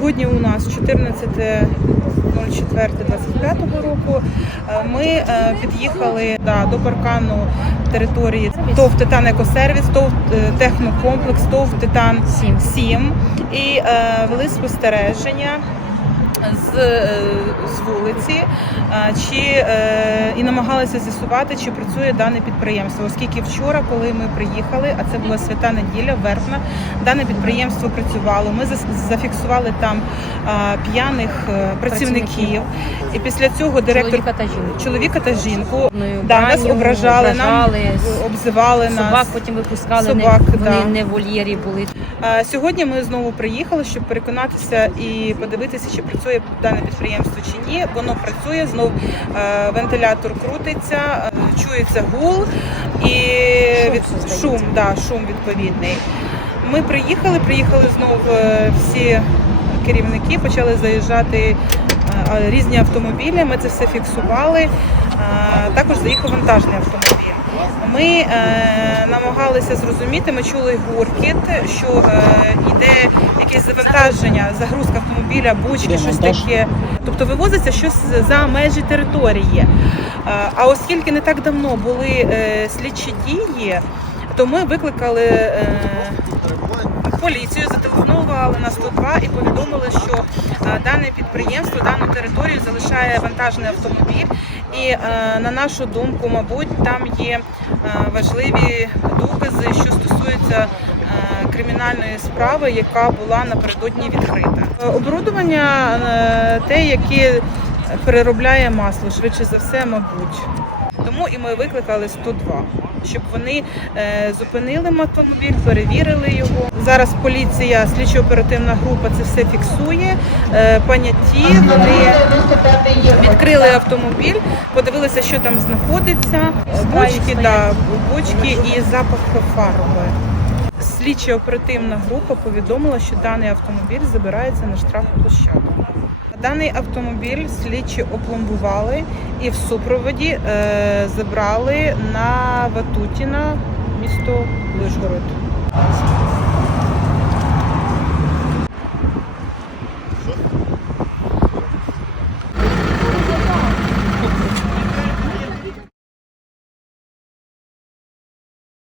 Сьогодні у нас 14.04.25 року. Е, Ми е, під'їхали да, до паркану території ТОВ Титан Екосервіс, ТОВ е, Технокомплекс, ТОВ Титан 7 і вели спостереження. З, е, з вулиці е, чи е, і намагалися з'ясувати, чи працює дане підприємство, оскільки вчора, коли ми приїхали, а це була свята неділя, вербна, дане підприємство працювало. Ми зафіксували там п'яних працівників, і після цього директор Чоловіка та жінку. чоловіка та жінку да, нас бранню, ображали, нам ображали, обзивали Собак нас. потім випускали, Собак, не, вони да. не вольєрі були. Сьогодні ми знову приїхали, щоб переконатися і подивитися, чи працює дане підприємство чи ні. Воно працює, знов е, вентилятор крутиться, е, чується гул і Шум від, шум, да, шум відповідний. Ми приїхали, приїхали знову е, всі керівники, почали заїжджати різні автомобілі. Ми це все фіксували. Також заїхав вантажний автомобіль. Ми е, намагалися зрозуміти, ми чули гуркіт, що е, йде якесь завантаження, загрузка автомобіля, бучки, щось таке. Тобто вивозиться щось за межі території. Е, а оскільки не так давно були е, слідчі дії, то ми викликали. Е, поліцію, зателефонували на 102 і повідомили, що е, дане підприємство, дану територію залишає вантажний автомобіль. І е, на нашу думку, мабуть, там є е, важливі докази, що стосуються е, кримінальної справи, яка була напередодні відкрита. Оборудування те, яке переробляє масло, швидше за все, мабуть. Тому і ми викликали 102, щоб вони е, зупинили автомобіль, перевірили його. Зараз поліція, слідчо-оперативна група це все фіксує. Е, поняті вони відкрили автомобіль, подивилися, що там знаходиться. Бочки, да, бочки і запах фарби. Слідча оперативна група повідомила, що даний автомобіль забирається на штрафплощадку. Даний автомобіль слідчі опломбували і в супроводі е, забрали на Ватутіна, місто Вишгород.